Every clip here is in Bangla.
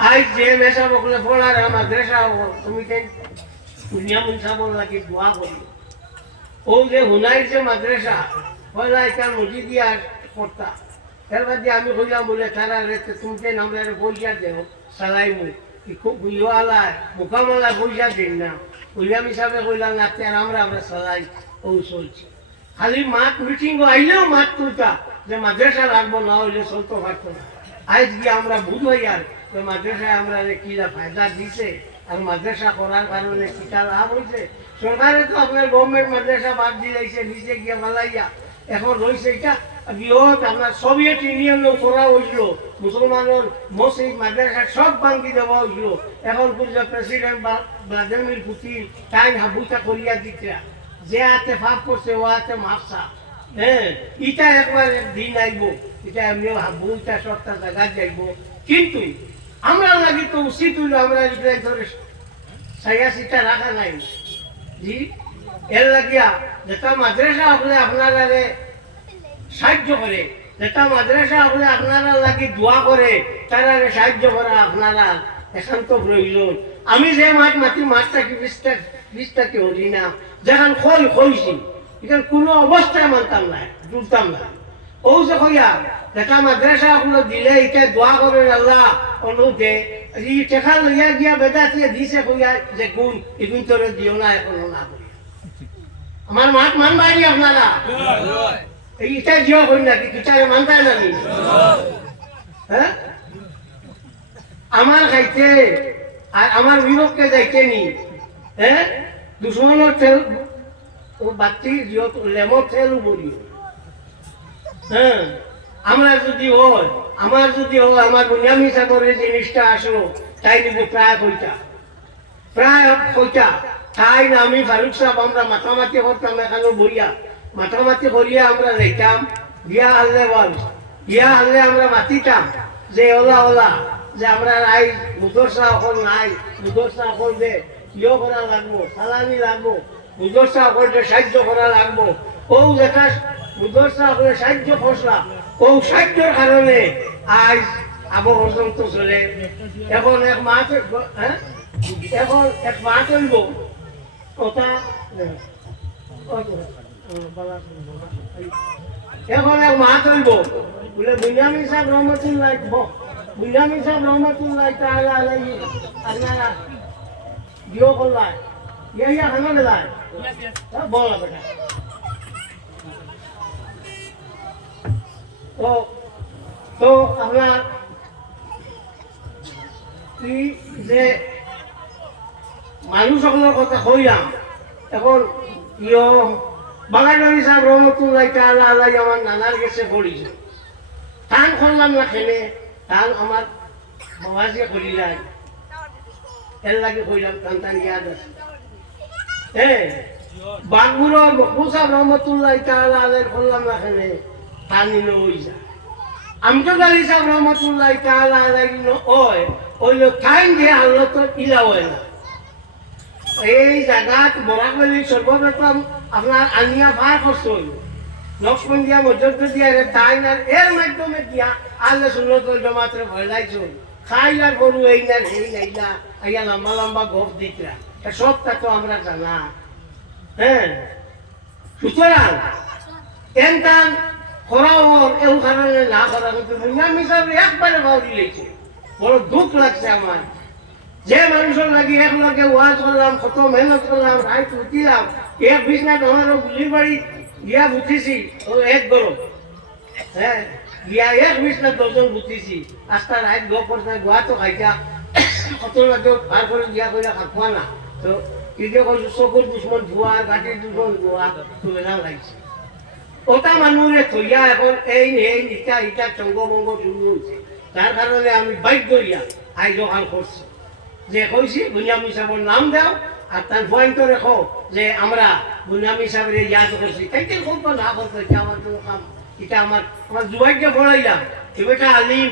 আজ যে মেশা বকলে পড়ার মাদ্রাসা তুমি দুনিয়া মুনসা বল লাগে দোয়া করি ও যে হুনাইর যে মাদ্রাসা পয়লা একটা মসজিদ দিয়া পড়তা এর বাদে আমি কইলাম বলে তারা রেতে তুমি আমরা পয়সা দেও সালাই মুখ খুব বুঝওয়ালা মোকামলা পয়সা দিন না উলিয়াম হিসাবে কইলাম না আমরা সালাই ও চলছি খালি মাঠ মিটিং আইলেও মাঠ তুলতা যে মাদ্রাসা লাগবো না হইলে চলতে পারতো না আজ গিয়ে আমরা বুঝ হই আর যে মাদ্রাসায় আমরা কি ফায়দা দিছে আর মাদ্রাসা করার কারণে কিটা লাভ হয়েছে সরকারে তো আপনার গভর্নমেন্ট মাদ্রাসা বাদ দিয়েছে নিচে গিয়ে মালাইয়া এখন রয়েছে এটা বৃহৎ আপনার সোভিয়েত ইউনিয়নও করা হয়েছিল মুসলমানের মসজিদ মাদ্রাসা সব ভাঙ্গি দেওয়া হয়েছিল এখন পর্যন্ত প্রেসিডেন্ট ভ্লাদিমির পুতিন টাইম হাবুটা করিয়া দিতে যে হাতে ফাপ করছে ও হাতে মাপসা হ্যাঁ ইটা একবার দিন আইব এটা এমনি হাবুটা সবটা জায়গা যাইব কিন্তু আমরা লাগি তো উচিত হইল আমরা ধরে সাইয়াসিটা রাখা নাই জি এর লাগিয়া যেটা মাদ্রাসা হলে আপনারা সাহায্য করে যেটা মাদ্রাসা হলে আপনারা লাগি দোয়া করে তারা সাহায্য করা আপনারা একান্ত প্রয়োজন আমি যে মাঠটাকে বিশটাকে হলি না যেখান খইছি এখানে কোনো অবস্থায় মানতাম না জুড়তাম না ও যে কইয়া যেটা মাদ্রাসা আপনার দিলে এটা দোয়া করে আল্লাহ অনুদে এই টেকা লইয়া গিয়া বেদাতে দিছে কইয়া যে গুণ এগুন তোরে দিও না এখনো না করি আমার মাঠ মানবাই আপনারা এইটা জিও করি নাকি কিটারে মানতাই না হ্যাঁ আমার খাইতে আর আমার বিরোধকে যাইতে নি হ্যাঁ দুশ্মনের তেল ও বাতি জিও লেমর তেল বলি হ্যাঁ আমরা যদি হয় আমার বুনিয়ামি সাগরের জিনিসটা আসলো তাই নিব প্রায় কইটা তাই না আমি ফারুক সাহেব আমরা মাথামাতি করতাম এখানে বইয়া মাথামাতি করিয়া আমরা যাইতাম গিয়া হারলে আমরা মাতিতাম যে ওলা যে আমরা নাই মুদরসা অকল নাই মুদরসা অকল দে ইয়ে করা লাগবো সালামি লাগবো মুদরসা অকল সাহায্য করা লাগবো ও দেখা মুদরসা অকলে সাহায্য করলা ও সাহায্যের কারণে আজ আবু পর্যন্ত চলে এখন এক মাস হ্যাঁ এখন এক মাস হইব কথা এখন এক মাস হইব বলে বুনিয়ামিন সাহেব রহমতুল্লাহ তাআলা আলাইহি আপনারা দিও করলাই ইয়া খানা লাই বলা বেটা তো আপনার কি যে মানুষ সকলের কথা কইলাম এখন ইয় বাগানি সাহেব রহমতুল্লাহ তাআলা আলাইহি আমার নানার কাছে পড়িছে ধান করলাম না খেলে ধান আমার বাবাজিকে করিলাই এর লাগে কইলাম কান্তান ইয়াদ আছে হ্যাঁ বাগমুরর মকবুল সাহেব রহমতুল্লাহ তাআলা আলাইহি করলাম না খেলে ধান নিলে ওই যা আমজাদ আলী সাহেব রহমতুল্লাহ তাআলা আলাইহি ওইলো ঠাইন দিয়ে আল্লাহ তো ইলা হয় না এই জায়গাত বরাকবালি সর্বপ্রথম আপনার আনিয়া ভার করতে হইল লক্ষ্মণ দিয়া মধ্যস্থ দিয়া টাইন আর এর মাধ্যমে দিয়া আল্লাহ সুন্নতুল জামাতের ভয়লাইছ খাইলার গরু এই না সেই নাইলা আইয়া লম্বা লম্বা গোপ দিতরা সবটা তো আমরা জানা হ্যাঁ সুতরাং এনটান করাও এও কারণে না করা কিন্তু মুন্নাম হিসাবে একবারে ভাবি লেগেছে বড় দুঃখ লাগছে আমার যে মানুষের লাগে এক লগে ওয়াজ করলাম কত মেহনত করলাম রাইট উঠিলাম এক বিছনাথ আমারও গুলির বাড়ি গিয়া বুঝেছি ও এক গরম হ্যাঁ গিয়া এক বিছনাথ দশজন বুঝেছি আস্তা রাইট গো করতে গোয়া তো খাইতা কত লাগে পার করে গিয়া কইরা খাওয়া না তো কিকে কইছো চকুর দুশ্মন ধোয়া গাটির দুশ্মন ধোয়া তো এরা লাগছে ওটা মানুষে থইয়া এখন এই ইটা চঙ্গবঙ্গ শুরু হয়েছে তার কারণে আমি বাইক করিয়া আই দোকান করছি যে কইছি বুনিয়ামি সাহেবের নাম দাও আর তার পয়েন্ট রেখো যে আমরা বুনিয়ামি সাহেবের ইয়াদ করছি তাইতে খুব না করতে আমার তো কাম এটা আমার জুয়াইকে পড়াইলাম এবারটা আলিম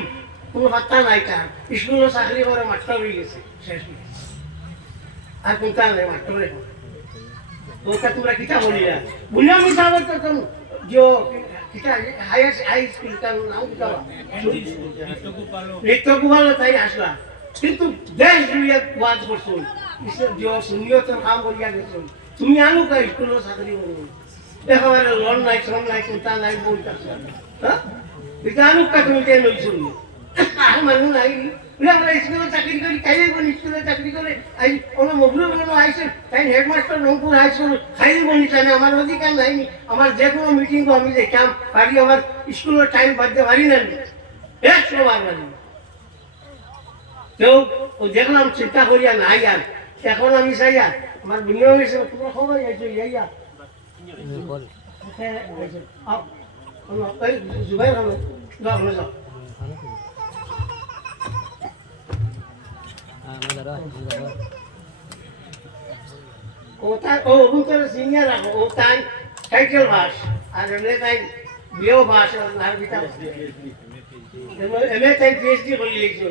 কোনো হাত্তা নাই তার স্কুলে চাকরি করে মাস্টার হয়ে গেছে শেষ হয়ে গেছে আর কোনটা নেই মাস্টারে ওটা তোমরা কিতা বলিলা বুনিয়ামি সাহেবের তো जो kita high school kan naam kita nitto kupalo tai asla কিন্তু দেশ জুড়ে ওয়াজ করছো সুনিয়তের কাম করিয়া গেছো তুমি আনু কা স্কুলের চাকরি করবো একেবারে লোন নাই শ্রম নাই চিন্তা নাই বই আছে হ্যাঁ এটা আনু কা তুমি কেন লইছো আর মানুষ নাই আমরা স্কুলে চাকরি করি খাই স্কুলে চাকরি করে আই কোনো মজুর আইসে তাই হেডমাস্টার রংপুর হাই স্কুল খাই বলি জানে আমার অধিকার নাই আমার যে কোনো মিটিং আমি যেতাম পারি আমার স্কুলের টাইম বাদতে পারি না একশো বার পারি কেউ দেখলাম চিন্তা করিয়া নাই আর এখন আমি চাই আর আমার বিনিয়োগ হয়েছে তোমরা খবর যাইছো যাইয়া জুবাই খালো যাও ও অভ্যন্তর সিনিয়র রাখো ও তাই টাইটেল ভাস আর এমনি তাই বিয়েও ভাস আর ভিতর এমএ তাই পিএইচডি করে লিখছো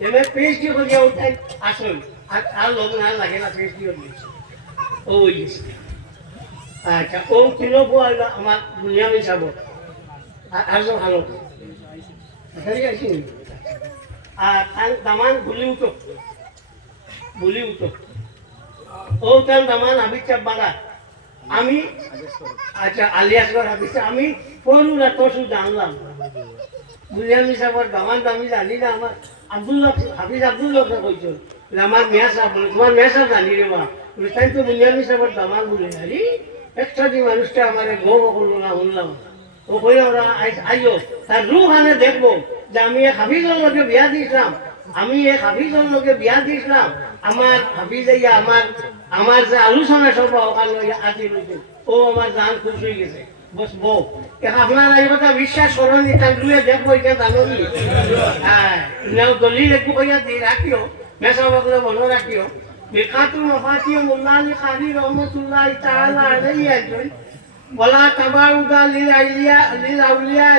এমএ পিএইচডি করে ও তাই আসল আর লোক না লাগে না পিএইচডি করে লিখছো ও ইয়েছে আচ্ছা ও কিলো বল আমার বুনিয়ামি সাব আর जो ভালো ঠিক আছে আর দামান ভুলি উঠো ও তার দামান আমি চাপ বাগা আমি আচ্ছা আলিয়াসগর হাবিসে আমি ফোনুরা তোষু জানলাম বুনিয়ামি সাহেবের দামান আমি জানি না আমার আব্দুল্লাহ হাফিজ আব্দুল্লাহকে কইছো আমার মেয়া সাহেব তোমার মেয়া সাহেব জানি রে বা তাই তো বুনিয়ামি সাহেবের দামান বলে আরে একটা যে মানুষটা আমার গৌ করলো না শুনলাম ও কইল ওরা আইও তার রুহ আনে দেখবো যে আমি এক হাফিজের লোকে বিয়া দিয়েছিলাম আমি এক হাফিজের লোকে বিয়া দিয়েছিলাম আমার হাফিজ ইয়া আমার যে আলোচনা সব ওখানে আজি রয়েছে ও আমার জান খুশ হয়ে গেছে বসবো আপনার এই কথা বিশ্বাস করেন এটা লুয়ে দেখবো এটা জানো নি হ্যাঁ দলিল একটু কইয়া দিয়ে রাখিও মেসা বকলে মনে রাখিও বিকাতুল মাফাতিহ মুল্লা আলী কারি রহমতুল্লাহ তাআলা আলাইহি একজন ওয়ালা তাবাউদা লিল আউলিয়া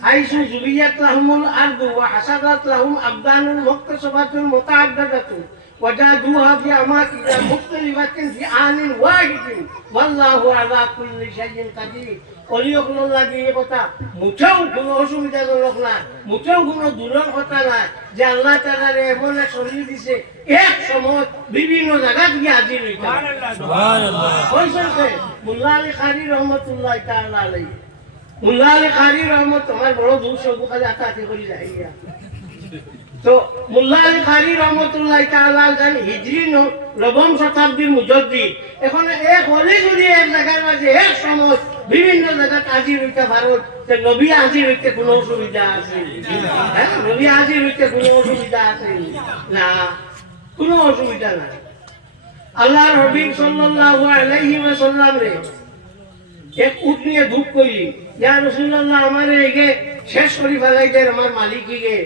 হাইসু জুবিয়াত লাহুমুল আরদু ওয়া হাসাদাত লাহুম আবদানুল মুকতাসাবাতুল মুতাআদ্দাদাতু وجادوها في أماكن مختلفة في آن واحد والله على كل شيء قدير অলিয়গুলো লাগিয়ে কথা মুঠেও কোনো অসুবিধাজনক না মুঠেও কোনো দূরের কথা না যে আল্লাহ তাআলা এমন এক শরীর দিছে এক সময় বিভিন্ন জায়গা গিয়ে হাজির হইতে মুল্লা আলী কারি রহমতুল্লাহ তাআলা আলাইহি মুল্লা আলী কারি রহমত তোমার বড় দূর সব কাজে আতাতে করে যায় তো মুল্লা আলী কারি রহমতুল্লাহ তাআলা জানি হিজরি নবম শতাব্দীর মুজাদ্দিদ এখন এক হলে যদি এক জায়গার মাঝে এক সময় বিভিন্ন জায়গা হাজির হইতে পারো যে নবী হাজির হইতে কোনো অসুবিধা আছে হ্যাঁ নবী হাজির হইতে কোনো অসুবিধা আছে না কোনো অসুবিধা নাই আল্লাহর হাবিব সাল্লাল্লাহু আলাইহি ওয়াসাল্লাম রে এক উট নিয়ে ধূপ কইলি ইয়া রাসূলুল্লাহ আমারে একে শেষ করি ফেলাই দেন আমার মালিককে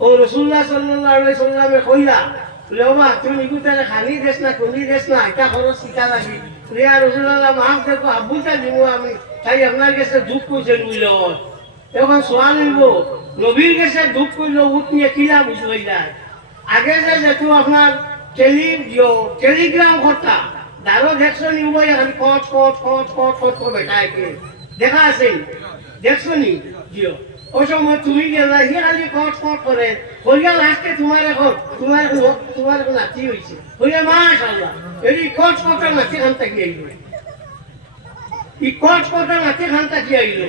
ও রাসূলুল্লাহ সাল্লাল্লাহু আলাইহি ওয়াসাল্লামে কইলা লোমা তুমি ইগুতারে খানি দেশ না কোনি দেশ না এটা খরচ শিখা লাগি ইয়া রাসূলুল্লাহ মাফ দেখো আব্বুটা দিব আমি তাই আপনার কাছে দুঃখ কইছে লইল এখন সোয়াল নিব নবীর কাছে দুঃখ কইল উট নিয়ে কিলা বুঝাই যায় আগে যে যেহেতু আপনার টেলিগ্রাম কথা দারো দেখছো নি উবাই খালি কট কট কট কট কট করে বেটাকে দেখা আছে দেখছো নি জিও ও সময় তুমি গেলা হি খালি কট কট করে কইয়া লাস্টে তোমার নাতি হইছে কইয়া মাশাআল্লাহ এই কট কট নাতি খান থাকি আইলো এই কট কট নাতি খান থাকি আইলো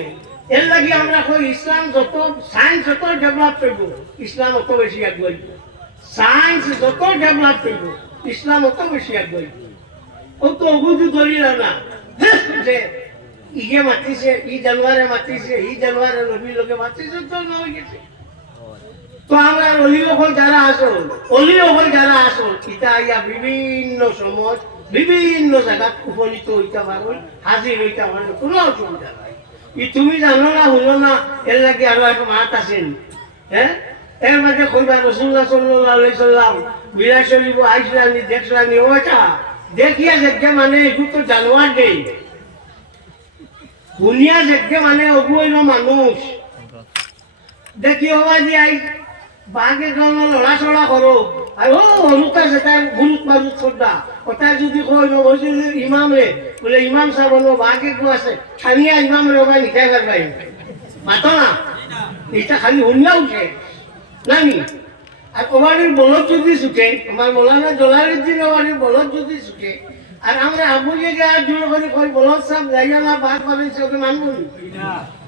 এর লাগি আমরা কই ইসলাম যত সায়েন্স যত ডেভেলপ করব ইসলাম অত বেশি আগাইব সায়েন্স যত ডেভেলপ করব ইসলাম অত বেশি আগাইব ও তো অবুধ দলিল না যে ইয়ে মাতিছে ই জানুয়ারে মাতিছে ই জানুয়ারে নবী লোকে মাতিছে তো নয় গেছে তো আমরা অলিও যারা আসল এটা ইয়া বিভিন্ন সময় বিভিন্ন জায়গা উপনীত হইতে পারো হাজির হইতে পারো কোনো অসুবিধা নাই ই তুমি জানো না হলো না এর লাগে আরো একটা মাত আছেন হ্যাঁ এর মাঝে কইবা রাসূলুল্লাহ সাল্লাল্লাহু আলাইহি সাল্লাম বিলা শরীফ আইসলানি দেখলানি ওটা দেখিয়া দেখে মানে এগুলো তো জানোয়ার দেই দুনিয়া দেখে মানে অগুইল মানুষ দেখি হওয়া যে আই বাঘে গাঁও লড়াচড়া করো আর ও হলুতা সেটা গুরুত মারুত শ্রদ্ধা ওটা যদি কই বলছিল ইমাম রে বলে ইমাম সাহেব হলো বাঘে গো আছে খানিয়া ইমাম রে ওখানে নিকাই পারবাই মাতো না এটা খালি হইয়া উঠে নানি আর ওবাড়ির বলদ যদি ছুটে আমার মৌলানা জলালুদ্দিন ওবাড়ির বলদ যদি ছুটে আর আমরা আবু জায়গা আর জোর করে কই বলদ সাহেব যাইয়া না বাদ পাবেছে ওকে মানবো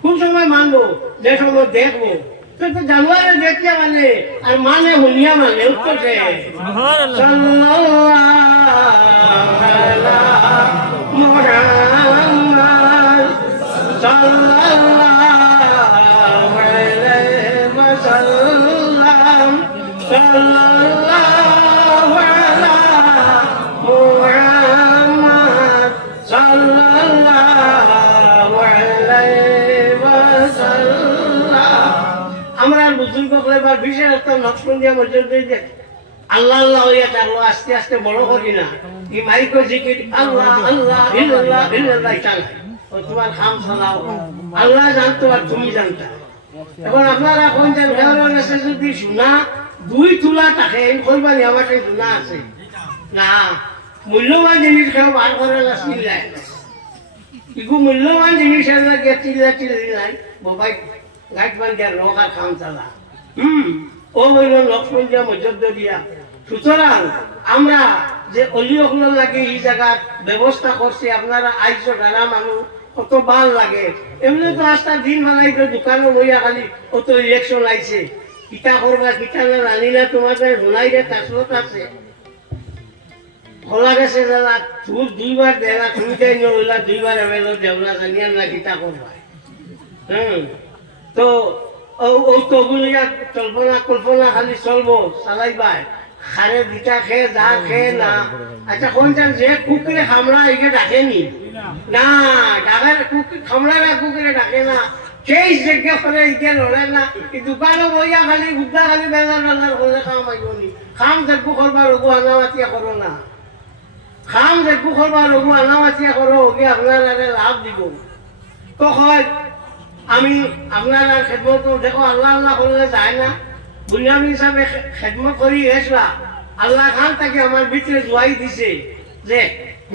কোন সময় মানবো যে সময় দেখবো তো জানুয়ারে দেখিয়া মানে আর মানে হুনিয়া মানে উত্তর সে আমরা বুজুর্গ এবার বিশেষ একটা নকশবন্দিয়া মসজিদ আল্লাহ আল্লাহ হইয়া থাকলো আস্তে আস্তে বড় করি না এই মাইক জিকির আল্লাহ আল্লাহ ইল্লাল্লাহ ইল্লাল্লাহ চালাই ও তোমার খাম চালাও আল্লাহ জানতো আর তুমি জানতা এখন আপনারা কোন যে ভেড়ার কাছে যদি শোনা 2 তুলা থাকে কইবানি আমার কাছে শোনা আছে না মূল্যবান জিনিস কেউ বার করে না চিল্লায় ইগু মূল্যবান জিনিসের লাগে চিল্লাই বাবাই গাছ বান্ধে রোগা খাম চালা ও হইল লক্ষ্মণজিয়া মসজিদ দিয়া সুতরাং আমরা যে অলি অকলের লাগে এই জায়গার ব্যবস্থা করছি আপনারা আইসো যারা মানুষ কত ভাল লাগে এমনি তো আস্তা দিন বানাই দোকানে বইয়া খালি কত ইলেকশন আইছে কিতা করবা কিতা না জানি না তোমাদের শোনাই যে কাসরত আছে খোলা গেছে যারা তুই 2 বার দেলা তুমি যাই নইলা 2 বার এবেলো দেওলা জানিয়া না কিতা করবা তো ও তো গুলিয়া চলবো না কল্পনা খালি চলবো চালাইবাই খারে দিটা খেয়ে যা খেয়ে না আচ্ছা কোন যান যে কুকুরে খামড়া একে ডাকেনি না ডাকার খামড়া কুকুরে ডাকে না সেই জায়গা করে একে লড়ে না দোকানে বইয়া খালি গুদ্দা খালি বেজার বেজার করলে খাম আইবনি খাম দেখবো করবা রঘু আনামাতিয়া করো না খাম দেখবো করবা রঘু আনামাতিয়া করো ওকে আপনার লাভ দিব তো হয় আমি আপনার খেদমত দেখো আল্লাহ আল্লাহ করলে যায় না বুনিয়ামি হিসাবে খেদমত করি এসলা আল্লাহ খান তাকে আমার ভিতরে জোয়াই দিছে যে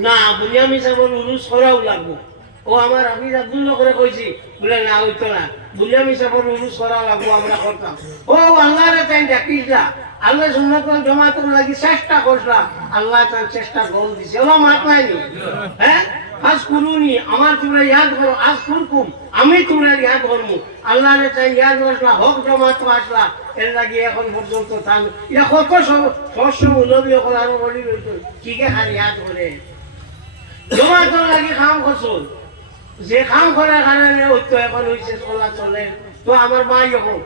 না বুনিয়ামি হিসাবের উরুস করাও লাগবো ও আমার আমি আব্দুল্লাহ করে কইছি বলে না হইতো না বুনিয়ামি হিসাবের উরুস করা লাগবো আমরা করতাম ও আল্লাহরে তাই ডাকিসলা আল্লাহ সুন্নাত জমাত লাগি চেষ্টা করছিলাম আল্লাহ তার চেষ্টা গোল দিছে ও মাত নাইনি হ্যাঁ আজ করুনি আমার তোমরা ইয়াদ করো আজ করকুম আমি তোমরা ইয়াদ করবো আল্লাহরে চাই ইয়াদ করলা হোক জমাত আসলা এর লাগে এখন পর্যন্ত থাম এটা কত শস্য মূলবী এখন আরো বলি ঠিকই খালি ইয়াদ করে জমাত লাগে কাম করছো যে কাম করার কারণে তো এখন হয়েছে চলা চলে তো আমার মা এখন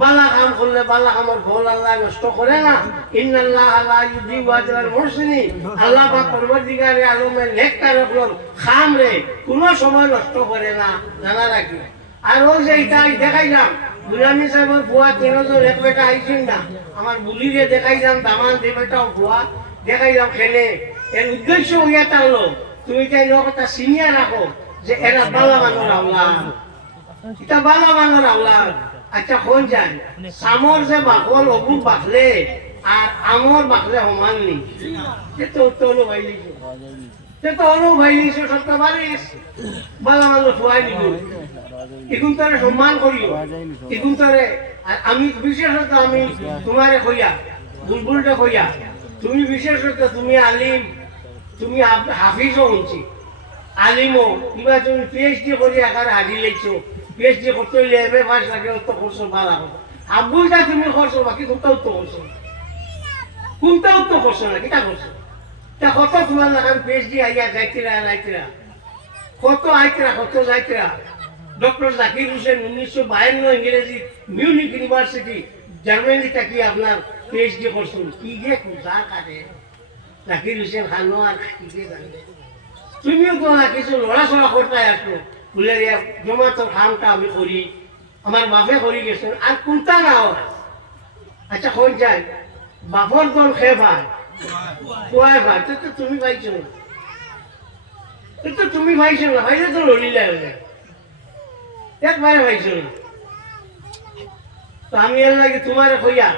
বালা কাম করলে বালা কামের ফল আল্লাহ নষ্ট করে না ইন্নাল্লাহ লা ইউযিউ আজরাল মুহসিনিন আল্লাহ পাক পরবর্তীকারে আলমের নেককারগুলোর খাম রে কোনো সময় নষ্ট করে না জানা রাখি আর ও যে এটা দেখাইলাম বুলামি সাহেবের বুয়া 3 জন এক বেটা আইছেন না আমার বুলিরে দেখাইলাম দামান যে বেটা বুয়া দেখাইলাম খেলে এর উদ্দেশ্য হইয়াটা হলো তুমি তাই লোকটা সিনিয়র রাখো যে এরা বালা মানুষ আওলাদ এটা বালা মানুষ আওলাদ আচ্ছা কোন যায় সামর যে বাকল অবুক বাকলে আর আমর বাকলে সমান নি তো অনুভাই লিখো তো অনুভাই লিখো সত্যবারে বালা মানুষ হওয়াই নিব এখন তারে সম্মান করিও এখন তারে আমি বিশেষত আমি তোমারে কইয়া বুলবুলটা কইয়া তুমি বিশেষত তুমি আলিম তুমি হাফিজও হচ্ছি আলিমও কিবা তুমি পিএইচডি করে আকারে হারিয়ে লেগছো পিএইচডি করতে হইলে এমএ পাস লাগে অত খরচ ভালো হবে আব্বুলটা তুমি করছো বাকি কোনটাও তো করছো কোনটাও তো করছো না কিটা করছো তা কত তোমার লাগান পিএইচডি আইয়া যাইতিরা কত আইতিরা কত যাইতিরা ডক্টর জাকির হোসেন 1952 ইংরেজি মিউনিক ইউনিভার্সিটি জার্মানি থেকে আপনার পিএইচডি করছেন কি যে যা কাটে জাকির হোসেন খানো আর কি যে জানে তুমিও তো না কিছু লড়াচড়া করতে আসলো বলে জমাতর কামটা আমি করি আমার বাপে করে গেছেন আর কোনটা না আচ্ছা কোন যায় বাপর দল খেয়ে ভাই কোয়ায় ভাই তো তুমি পাইছো তো তুমি পাইছো না ভাইলে তো লড়িলে একবারে পাইছো না তো আমি এর লাগে তোমার কইয়া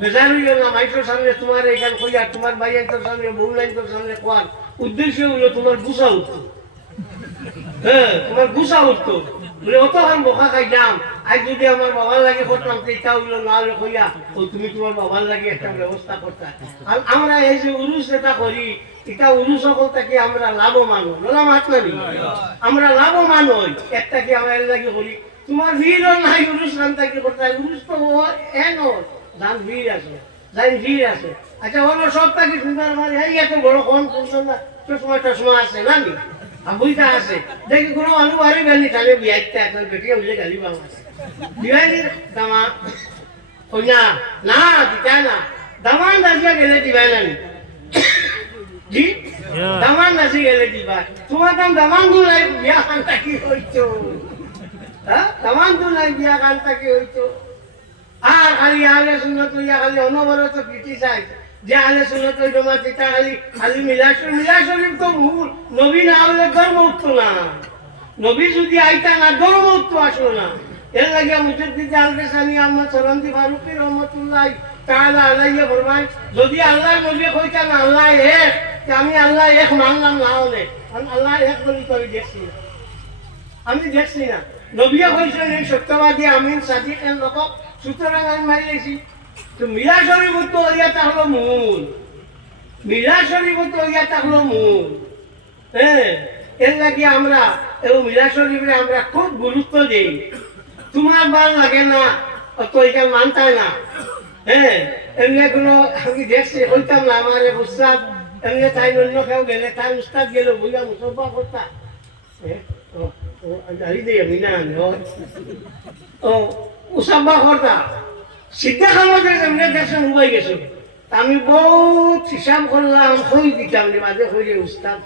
বেজার হইল না মাইটোর সামনে তোমার এখান কইয়া তোমার ভাইয়ের সামনে বউ লাইনের সামনে কোয়ার উদ্দেশ্য হলো তোমার গুছা উঠতো হ্যাঁ তোমার গুছা উঠতো বলে অতক্ষণ বোকা খাইলাম আজ যদি আমার বাবার লাগে করতাম তো এটা হইলো না হলে কইয়া ও তুমি তোমার বাবার লাগে একটা ব্যবস্থা করতে। আর আমরা এই যে উরুস যেটা করি এটা উরুস সকল থেকে আমরা লাভবান হই, বললাম আপনারই আমরা লাভবান হই একটা কি আমরা এর লাগে করি। তোমার ভিড়ও নাই উরুস রান থেকে করতে, উরুস তো এন যান ভিড় আছে, যাই ভিড় আছে। আচ্ছা ওরা সব থাকি সুন্দর মানে এই এত বড় কোন সুন্দর না চশমা টশমা আছে না নি বুঝতে আছে দেখি কোনো মানুষ বাড়ি গালি তাহলে বিয়াইতে এখন বেটিয়ে বুঝে গালি পাওয়া আছে দিবাইনির দামা ওই না না দিতা না দামান দাসিয়া গেলে দিবাই না জি দামান দাসি গেলে দিবা তোমার দাম দামান দু নাই বিয়া খান থাকি হইতো হ্যাঁ দামান দু নাই বিয়া খান থাকি হইতো। আর খালি আলে সুন্নত ইয়া খালি অনবরত ক্রিটিসাইজ যে আলে সুন্নত জমা চিতা খালি খালি মিলাশরীফ তো ভুল। নবী না হলে ধর্ম উঠতো না, নবী যদি আইতা না ধর্ম উঠতো আসলো না। এর লাগে মুজাদ্দিদ আল-বেসানি আহমদ সরন্দি ফারুকি রহমতুল্লাহ তাআলা আলাইহি ফরমায় যদি আল্লাহ নবী কইতা না আল্লাহ এক আমি আল্লাহ এক মানলাম না হলে আল্লাহ এক বলি তো আমি দেখছি না নবীও কইছেন এই সত্যবাদী আমিন সাদিক এর লোক সুতরাং আমি মারি লেছি। তো মিলা শরীফ তো ইয়াটা হলো মূল, মিলা শরীফ তো ইয়াটা হলো মূল। হ্যাঁ এর লাগে আমরা এই মিলা শরীফে আমরা খুব গুরুত্ব দিই। তোমার ভাল লাগে না তো এটা মানতাই না। হ্যাঁ এমনি কোনো আমি দেখছি হইতাম না আমার উস্তাদ এমনি তাই অন্য কেউ গেলে তাই উস্তাদ গেল বুঝলাম মুসব্বা করতা দাঁড়িয়ে দিই আমি না ও উসাব্বা করতা সিদ্ধা খামাতে এমনি দেখছেন উবাই গেছো। আমি বহুত হিসাব করলাম হই দিতাম মাঝে হইলে উস্তাদ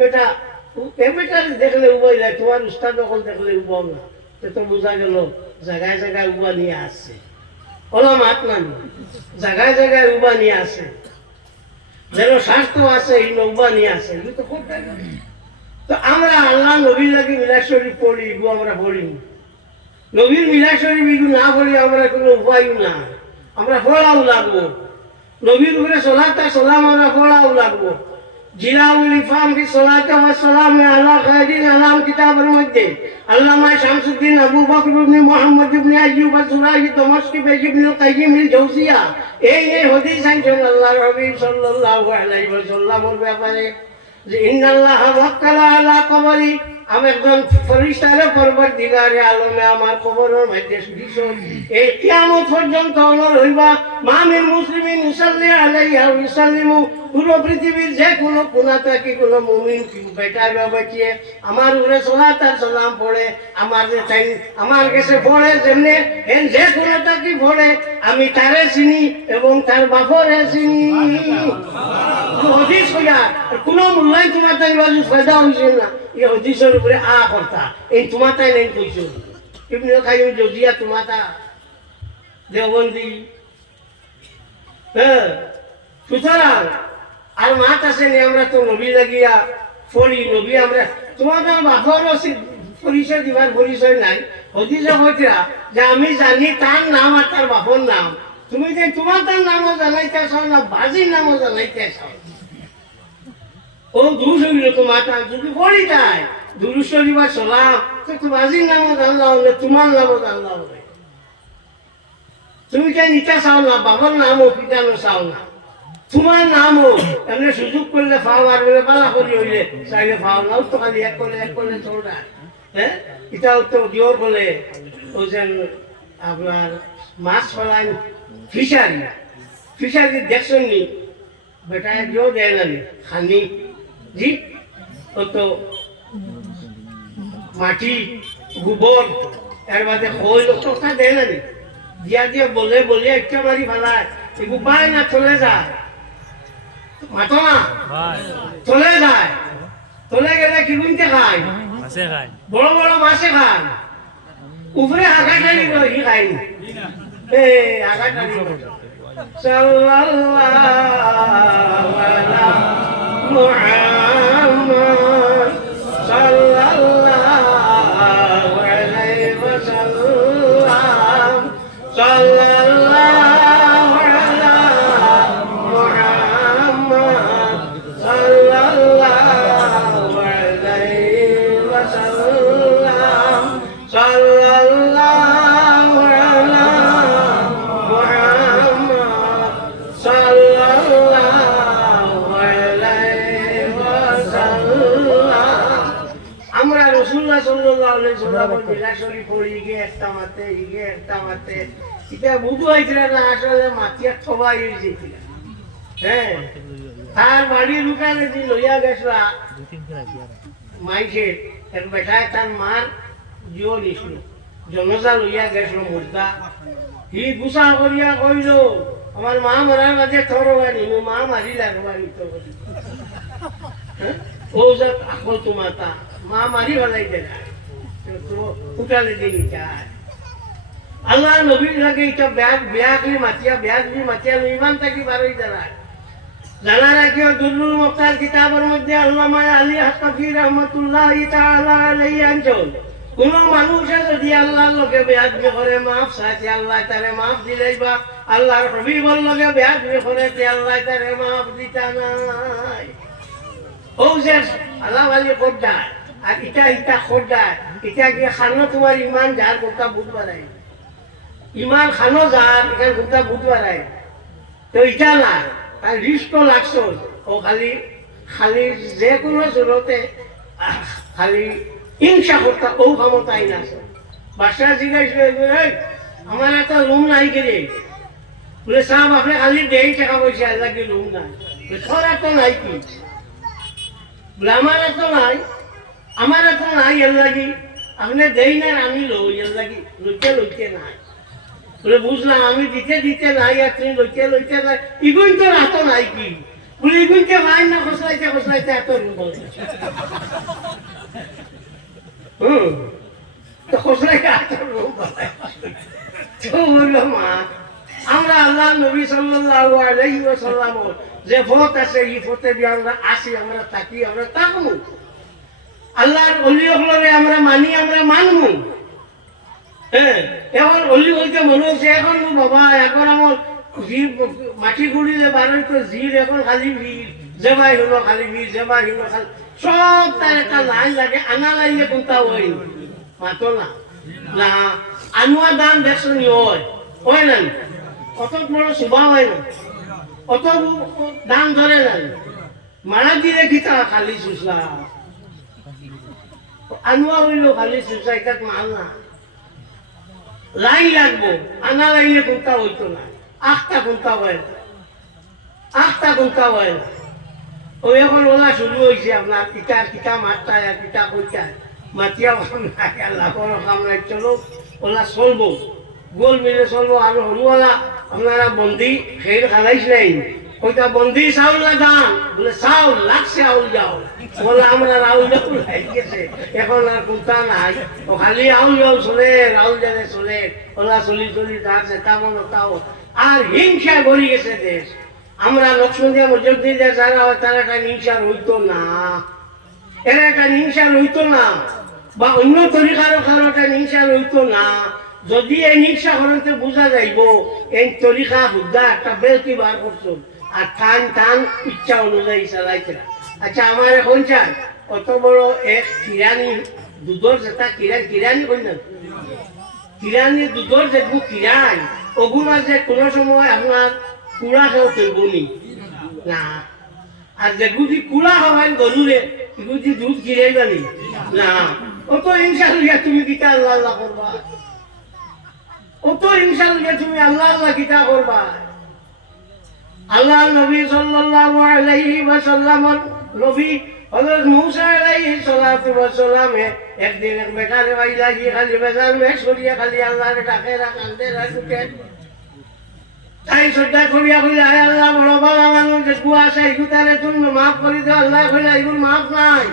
বেটা বেটার দেখলে উবাই যায় তোমার উস্তাদ যখন দেখলে উবাও না তো বোঝা গেল জায়গায় জায়গায় উবা নিয়ে আসছে ওলা মাত নানি জায়গায় জায়গায় উবা নিয়ে আসে যেন স্বাস্থ্য আছে এই উবা নিয়ে আসে তো খুব তো আমরা আল্লাহ নবীর লাগে মিলাদ শরীফ পড়ি এগুলো আমরা পড়ি নবীর মিলাদ শরীফ এগুলো না পড়ি আমরা কোনো উপায়ও না আমরা পড়াও লাগবো নবীর উপরে সলাতা সালাম আমরা পড়াও লাগবো। জিলাউল ইফাম কি সলাতা ওয়া সালাম আলা খায়রিল আনাম কিতাবের মধ্যে আল্লামা শামসুদ্দিন আবু বকর ইবনে মুহাম্মদ ইবনে আইয়ুব আজ-জুরাহি দমশকি ইবনে কাইয়িম আল-জাওজিয়া এই হাদিস আনছেন আল্লাহর হাবিব সাল্লাল্লাহু আলাইহি ওয়াসাল্লামের ব্যাপারে যে ইন্নাল্লাহা ওয়াক্কালা আলা কবরি আমি একজন ফেরেশতারে পরবর্তীকারে আলমে আমার কবরের মধ্যে দিছো এই কিয়ামত পর্যন্ত অনুর হইবা মামিন মুসলিমিন ইউসাল্লি আলাইহা ওয়া ইউসাল্লিমু পুরো পৃথিবীর যে কোনো কোনা থেকে কোনো মুমিন বেটার বাবাকে আমার উপরে সালাত আর সালাম পড়ে আমার যে তাই আমার কাছে পড়ে যেমনে এন যে কোনো তাকি পড়ে আমি তারে চিনি এবং তার বাপরে চিনি হদিস হইয়া কোনো মূল্যায়ন তোমার তাই বাজু ফায়দা হইছে না এই হদিসের উপরে আ করতা এই তোমার তাই নেই কইছো ইবনে কাইয়িম জাওজিয়া তোমার তা দেওবন্দি হ্যাঁ সুতরাং আর মাত আছে নি আমরা তো নবী লাগিয়া ফলি নবী আমরা তোমাদের বাপর পরিচয় দিবার পরিচয় নাই হদিসে হইতরা যে আমি জানি তার নাম আর তার বাপর নাম তুমি যে তোমার তার নামও জানাইতে চাও না বাজির নামও জানাইতে চাও ও দুরুদ হইল তোমার তার যদি পড়ি যায় দুরুদ শরীফ আর সালাম তো বাজির নামও জানলাও না তোমার নামও জানলাও না তুমি কে নিতে চাও না বাবার নামও পিতানো চাও না তোমার নামও এমনি সুযোগ করলে ফাও আর বলে বালা করি হইলে চাইলে ফাও নাও তো খালি এক করলে চলটা হ্যাঁ এটাও তো দিও বলে ও যেন আপনার মাছ ফলাই ফিশারি দেখছেন নি বেটা দিও দেয় না খানি জি ও তো মাটি গোবর এর বাদে খৈল তোটা দেয় না দিয়া দিয়া বলে একটা মারি ফেলায় এগুলো পায় না চলে যায় মাতো না চলে যায় চলে গেলে কি বুঝতে খায় বড় বড় মাছে খায় উপরে আঘাটানি হি খায় আঘাটানি সাল্লাল্লাহু আলা মুহাম্মদ সাল্লাল্লাহু আলাইহি ওয়াসাল্লাম সাল্লাল্লাহু আলা মুহাম্মদ সাল্লাল্লাহু আলাইহি ওয়াসাল্লাম সাল্লাম বিলাসরি পড়ি ইগে একটা মাতে ইগে একটা মাতে এটা বুঝু আইছিল না আসলে মাতিয়া থবাই হয়েছিল হ্যাঁ তার বাড়ি লুকালে যে লইয়া গেছিল মাইকে এক বেটায় তার মার জিও নিছিল জনজা লইয়া গেছিল মুর্দা হি গুসা করিয়া কইল আমার মা মারার মাঝে থরবানি মা মারি লাগবানি তো ও যা আকল তোমার তা মা মারি বলাই দেয় তো উঠালে দিই যায় আল্লাহ নবীর লাগে এটা ব্যাগলি মাতিয়া ইমান থাকি বারোই দাঁড়ায় জানা রাখিও দুরুল মুখতার কিতাবের মধ্যে আল্লামা আলী হাক্কাফি রহমাতুল্লাহ তাআলা আলাইহি আনছেন কোন মানুষে যদি আল্লাহর লগে বেয়াদবি করে মাফ চাইছে আল্লাহ তারে মাফ দিলেই বা আল্লাহর হাবিবর লগে বেয়াদবি করে তে আল্লাহ তারে মাফ দিতা নাই ও যে আল্লাহ আলী খোদায় আর এটা খোদায় এটা কি খানো তোমার ইমান যার গোটা বুঝবা নাই ইমান খানো যার এখানে গোটা বুঝবা নাই তো এটা না তার রিস্ক লাগছো ও খালি যে কোনো জোরতে খালি হিংসা করতে ও ক্ষমতাই না বাসা জিজ্ঞাসা আমার একটা রুম নাই কিরে বলে সাহেব আপনি খালি দেই টাকা পয়সা আল্লাহ কি রুম নাই তোর এত নাই কি বলে আমার এত নাই এর লাগি আপনি দেই না আমি লই এর লাগি লইতে নাই বলে বুঝলাম আমি দিতে নাই আর তুমি লইতে নাই ইগুন তো এত নাই কি বলে ইগুনকে লাইন না খসলাইতে এত রুম বলছে তো খসলাইতে এত রুম তো বললো মা আমরা আল্লাহ নবী সাল্লাল্লাহু আলাইহি ওয়াসাল্লাম যে পথ আছে এই পথে দিয়ে আমরা আসি আমরা থাকি আমরা থাকবো আল্লাহর ওলি হলরে আমরা মানি আমরা মানবো হ্যাঁ এখন অলি বলতে মনে হচ্ছে এখন বাবা এখন আমার মাটি গুড়িলে বারোই তো জির এখন খালি ভিড় জেবাই হলো খালি ভিড় জেবাই হলো খালি সব তার একটা লাইন লাগে আনা লাইনে কোনটা ওই মাতো না আনোয়া দাম দেখছো নি হয় না কত বড় সুভা হয় না কত দাম ধরে না মারা দিলে কিতা খালি সুসলা আনোয়া হইল খালি সুসা এটা মাল না লাইন লাগবো আনা লাইনে কোনটা হইতো না আখটা কোনটা হয় ও এখন ওলা শুরু হয়েছে আপনার পিতা মারতায় আর পিতা কইতায় মাতিয়া লাখর কামড়াই চলো ওলা চলবো গোল মিলে চলবো আর হরুওয়ালা আপনারা বন্দি খেয়ে খালাইছ নাই কইতা বন্দি চাউল না দাম বলে চাউল লাগছে আউল যাও বলে আমরা আউল যাও গেছে এখন আর কোনটা নাই ও খালি আউল যাও চলে আউল জানে চলে ওলা চলি যাচ্ছে তেমন তাও আর হিংসা গড়ি গেছে দেশ আমরা লক্ষ্মণদিয়া মজুমদিয়া যারা হয় তারা একটা হিংসার হইতো না এরা একটা হিংসার হইতো না বা অন্য তরিকারও কারো একটা হিংসার হইতো না যদি এই হিংসা করতে বোঝা যাইব এই তরিকা হুদ্দা একটা বেলকি বার করছো আর টান ইচ্ছা অনুযায়ী চালাইছে না আচ্ছা আমার এখন চান কত বড় এক কিরানি দুধর যেটা কিরানি কই না কিরানি দুধর যেগু কিরান ওগুলা যে কোনো সময় আপনার কুড়া খাও তৈবনি না আর যেগুলি কুড়া খাওয়াই গরুরে এগুলি দুধ কিরাই বানি না অত হিংসা লিয়া তুমি গীতা আল্লাহ আল্লাহ করবা অত হিংসা লিয়া তুমি আল্লাহ আল্লাহ গীতা করবা আল্লাহ নবী সাল্লাল্লাহু আলাইহি ওয়াসাল্লাম নবী হযরত মূসা আলাইহিস সালাতু ওয়াস সালাম একদিন এক বেটারে বাইলা গিয়ে খালি বেজার মে সরিয়া খালি আল্লাহর ডাকে কান্দে রাখতে তাই শ্রদ্ধা করিয়া কইলা হে আল্লাহ বড় বাবা মানুষ যে কুয়া আছে ইগুতারে তুমি মাফ করে দাও আল্লাহ কইলা ইগুর মাফ নাই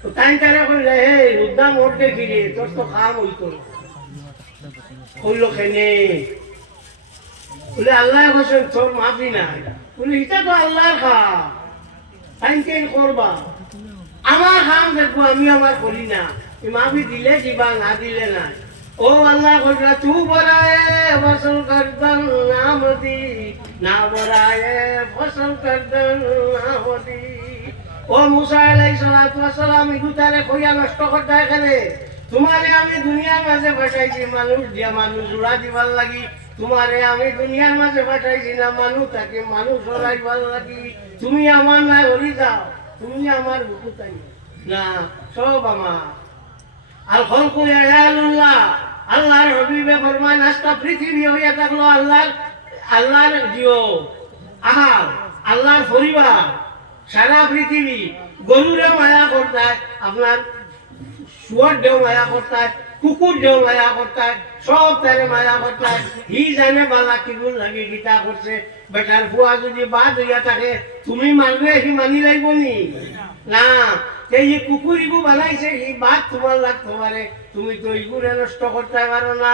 তো তাই তারে কইলা হে উদ্দাম ওঠে গিয়ে তোর তো কাম হইতো কইলো কেনে বলে আল্লাহ বসেন তোর মাফি নাই বলে এটা তো আল্লাহর খাম তাই করবা আমার খাম দেখবো আমি আমার করি না মাফি দিলে দিবা না দিলে না ও আল্লাহ কইরা তু বরায়ে ফসল করদন নামদি না বরায়ে ফসল করদন নামদি ও মুসা আলাইহিস সালাতু ওয়াস সালাম ইগুতারে কইয়া নষ্ট করতে এখানে তোমারে আমি দুনিয়ার মাঝে পাঠাইছি মানুষ দিয়া মানুষ জোড়া দিবার লাগি তোমারে আমি দুনিয়ার মাঝে পাঠাইছি না মানুষ তাকে মানুষ জোড়াইবার লাগি তুমি আমার নাই হরি যাও তুমি আমার বুকুতাই না সব আমার আল খলকু ইয়ালুল্লাহ আল্লাহর হাবিবে ফরমান আজকা পৃথিবী হইয়া থাকলো আল্লাহর জিও আহার আল্লাহর পরিবার সারা পৃথিবী গরুরে মায়া করতায় আপনার শুয়ার দেও মায়া করতায় কুকুর দেও মায়া করতায় সব তারে মায়া করতায় হি জানে বালা কিগুল লাগে গীতা করছে বেটার বুয়া যদি বাদ হইয়া থাকে তুমি মানলে হি মানি লাগব নি না এই কুকুর ইগু বানাইছে হি বাদ তোমার লাগতে পারে তুমি তো ইগুরে নষ্ট করতে পারো না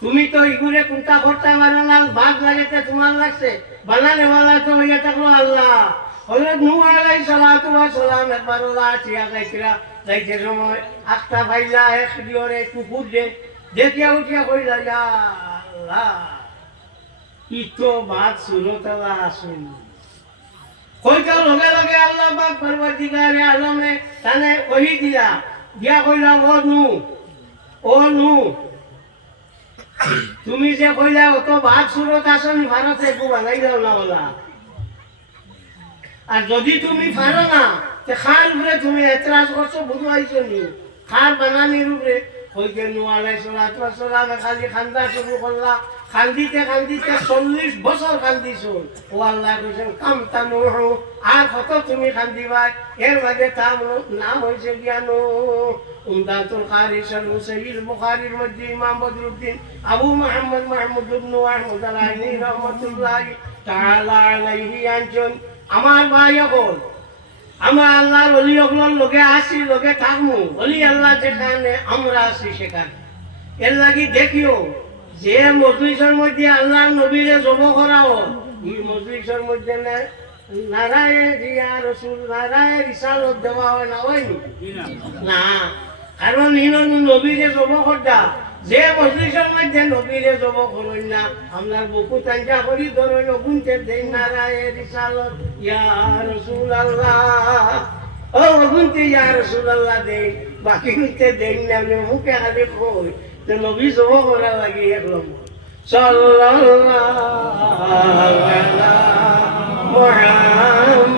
তুমি তো ইগুরে কোনটা করতে পারো না বাদ লাগেতে তোমার লাগছে বানানে वाला তো হইয়া থাকলো আল্লাহ হযরত নূহ আলাইহিস সালাতু ওয়াস সালাম একবার ওলা চিয়া যাইতে সময় আটটা ভাইলা এক দিওরে কুকুর দেখিয়া উঠিয়া কইলা ইয়া আল্লাহ ই তো বাদ সুরতলা আসুন কইতাও লগে লগে আল্লাহ পাক পরবর্তীকারে আলমে তানে কহি দিলা দিয়া কইলা ও নূহ তুমি যে কইলা অত বাদ সুরত আসুন ভারতে একটু বানাই দাও না বলা আর যদি তুমি পারো না তে খার উপরে তুমি এতরাজ করছো বুঝু আইছো নি খার বানানির উপরে কইতে নূহ আলাইহিস সালাতু ওয়াস সালাম খালি খান্দা শুরু করলা খান্দিতে 40 বছর খান্দিছো ও আল্লাহ কইছেন কাম তানুহ আর কত তুমি খান্দিবা এর মাঝে তার নাম হইছে জ্ঞানো উমদাতুল কারি শারহু সহিহ বুখারীর মধ্যে ইমাম বদরুদ্দিন আবু মুহাম্মদ মাহমুদ ইবনে আহমদ আল-আইনি রাহমাতুল্লাহি তাআলা আলাইহি আনজন আমার ভাই হল আমরা আল্লাহর ওলি হকলর লগে আসি লগে থাকমু ওলি আল্লাহ যেখানে আমরা আছি সেখানে এর লাগি দেখিও যে মজলিসের মধ্যে আল্লাহর নবীরে জব করা হল এই মজলিসের মধ্যে নারায়ে দিয়া রাসূল নারায়ে রিসালত দেওয়া হয় না হয়নি না কারণ হিনন নবীরে জব করতা যে মজলিসের মধ্যে নবীরে জব করেন না আপনার বুকু তাঞ্জা করি ধরেন গুনতে দেন নারায়ে রিসালত ইয়া রাসূলুল্লাহ ও গুনতে ইয়া রাসূলুল্লাহ দেন বাকি গুনতে দেন না মুখে খালি কই তো নবী জব করা লাগি এক নম্বর সাল্লাল্লাহু আলা মুহাম্মদ